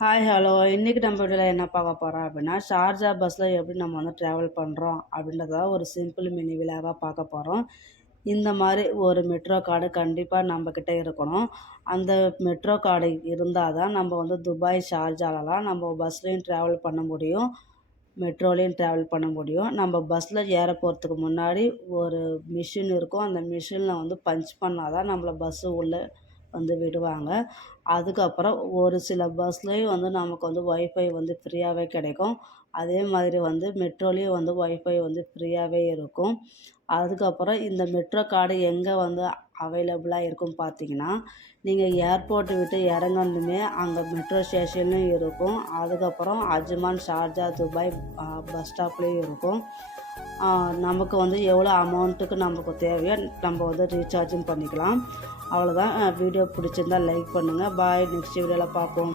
Hi hello இன்றைக்கி நம்ம வீடியோவில் என்ன பார்க்க போகிறோம் அப்படின்னா ஷார்ஜா பஸ்ஸில் எப்படி நம்ம வந்து ட்ராவல் பண்ணுறோம் அப்படின்றத ஒரு சிம்பிள் மினி விலாகாக பார்க்க போகிறோம். இந்த மாதிரி ஒரு மெட்ரோ கார்டு கண்டிப்பாக நம்மக்கிட்ட இருக்கணும். அந்த மெட்ரோ கார்டு இருந்தால் தான் நம்ம வந்து துபாய் ஷார்ஜாலலாம் நம்ம பஸ்லேயும் ட்ராவல் பண்ண முடியும், மெட்ரோலேயும் ட்ராவல் பண்ண முடியும். நம்ம பஸ்ஸில் ஏற போகிறதுக்கு முன்னாடி ஒரு மிஷின் இருக்கும். அந்த மிஷினில் வந்து பஞ்ச் பண்ணால் தான் நம்மளை பஸ்ஸு உள்ளே வந்து விடுவாங்க. அதுக்கப்புறம் ஒரு சில பஸ்லேயும் வந்து நமக்கு வந்து ஒய்ஃபை வந்து ஃப்ரீயாகவே கிடைக்கும். அதே மாதிரி வந்து மெட்ரோலேயும் வந்து ஒய்ஃபை வந்து ஃப்ரீயாகவே இருக்கும். அதுக்கப்புறம் இந்த மெட்ரோ கார்டு எங்கே வந்து அவைலபிளாக இருக்கும் பார்த்தீங்கன்னா, நீங்கள் ஏர்போர்ட் விட்டு இறங்குனதுமே அங்கே மெட்ரோ ஸ்டேஷன்லேயும் இருக்கும். அதுக்கப்புறம் அஜ்மான், ஷார்ஜா, துபாய் பஸ் ஸ்டாப்லேயும் இருக்கும். நமக்கு வந்து எவ்வளோ அமௌண்ட்டுக்கு நமக்கு தேவையோ நம்ம வந்து ரீசார்ஜும் பண்ணிக்கலாம். அவ்வளோதான். வீடியோ பிடிச்சிருந்தா லைக் பண்ணுங்கள். பாய். நெக்ஸ்ட் வீடியோவில் பார்ப்போம்.